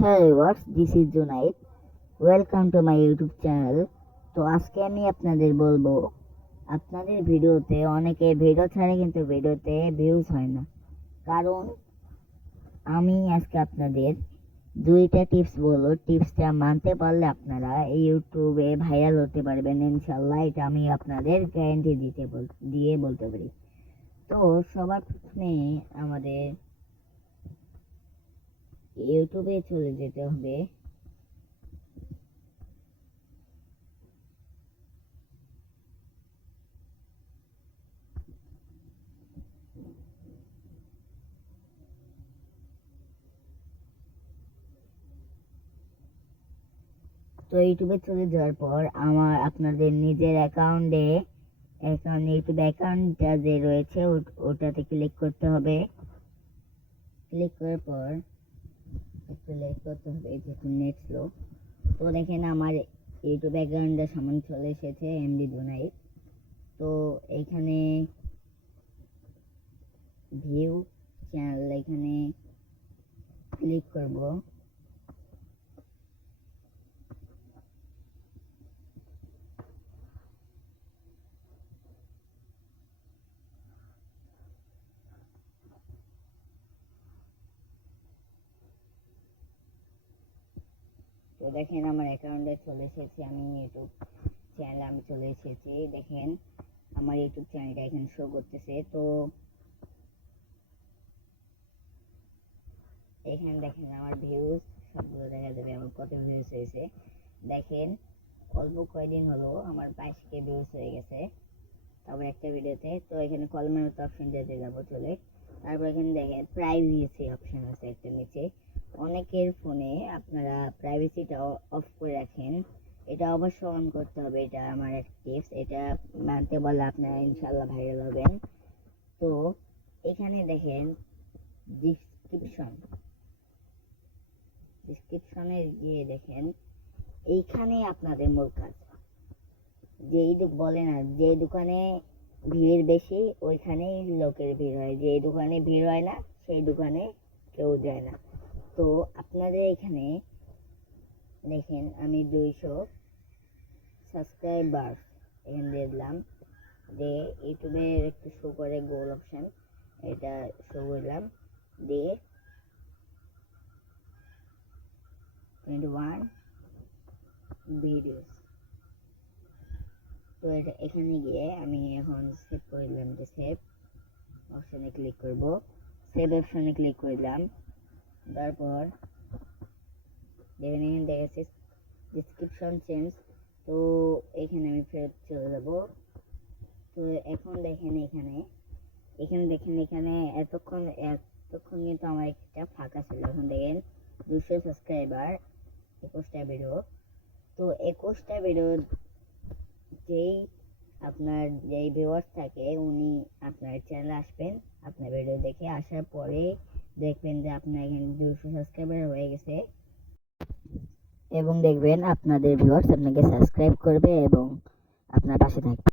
Hello viewers, this is Junaid. Welcome to my YouTube channel. তো আজকে আমি আপনাদের বলবো, আপনাদের ভিডিওতে অনেকে ভিডিও ছাড়ে কিন্তু ভিডিওতে ভিউজ হয় না। কারণ আমি আজকে আপনাদের দুইটা টিপস বলবো। টিপসটা মানতে পারলে আপনারা ইউটিউবে ভাইরাল হতে পারবেন ইনশাল্লাহ। এটা আমি আপনাদের গ্যারান্টি দিয়ে বলতে পারি। তো সবার প্রথমে আমাদের ইউটিউবে চলে যেতে হবে। তো ইউটিউবে চলে যাওয়ার পর আপনাদের নিজের ইউটিউব অ্যাকাউন্টটা যে রয়েছে ওটাতে ক্লিক করতে হবে। ক্লিক করার পর একটু লেট করতে হবে যেহেতু নেট স্লো। তো দেখেন আমার ইউটিউব অ্যাকাউন্টটা সামনে চলে এসেছে, এমডি জুনাইদ। তো এইখানে ভিউ চ্যানেল এখানে ক্লিক করব। তো দেখেন আমার অ্যাকাউন্টে চলে এসেছে, আমি ইউটিউব চ্যানেল আমি চলে এসেছি। দেখেন আমার ইউটিউব চ্যানেলটা এখানে শো করতেছে। তো এখানে দেখেন আমার ভিউজ সবগুলো দেখা যাবে, আমার কত ভিউজ হয়েছে। দেখেন অল্প কয়দিন হলো আমার 22K ভিউজ হয়ে গেছে তবে একটা ভিডিওতে। তো এখানে কলমের মতো অপশন যেতে যাবো চলে। তারপর এখানে দেখেন প্রাইভেসি অপশন আছে একটা নিচে। অনেকের ফোনে আপনারা প্রাইভেসিটা অফ করে রাখেন, এটা অবশ্যই অন করতে হবে। এটা আমার একটা টিপস, এটা মানতে বললে আপনারা ইনশাল্লাহ ভাইরাল হবেন। তো এখানে দেখেন ডিসক্রিপশনে গিয়ে দেখেন, এইখানে আপনাদের মূল কাজ। যেই বলে না, যে দোকানে ভিড় বেশি ওইখানেই লোকের ভিড় হয়, যে দোকানে ভিড় হয় না সেই দোকানে কেউ যায় না। তো আপনাদের এখানে দেখেন আমি 200 সাবস্ক্রাইবার এখানে দিয়ে দিলাম। যে ইউটিউবের একটু শো করে গোল অপশন, এটা শো করলাম দিয়ে 21 ভিডিওস। তো এটা এখানে গিয়ে আমি এখন সেভ করে দিলাম, যে সেভ অপশানে ক্লিক করব। সেভ অপশানে ক্লিক করলাম, তারপর দেখেন এখানে দেখাচ্ছে ডিসক্রিপশন চেঞ্জ। তো এখানে আমি ফেরত চলে যাব। তো এখন দেখেন এখানে দেখেন এখানে এতক্ষণ কিন্তু আমার একটা ফাঁকা ছিল। এখন দেখেন 200 সাবস্ক্রাইবার, 21টা ভিডিও। তো 21টা ভিডিও যেই আপনার যেই ভিউয়ার্স থাকে উনি আপনার চ্যানেলে আসবেন, আপনার ভিডিও দেখে আসার পরে দেখবেন যে আপনার এখানে 200 সাবস্ক্রাইবার হয়ে গেছে এবং দেখবেন আপনাদের ভিউয়ার্স আপনাকে সাবস্ক্রাইব করবে এবং আপনার পাশে থাকবে।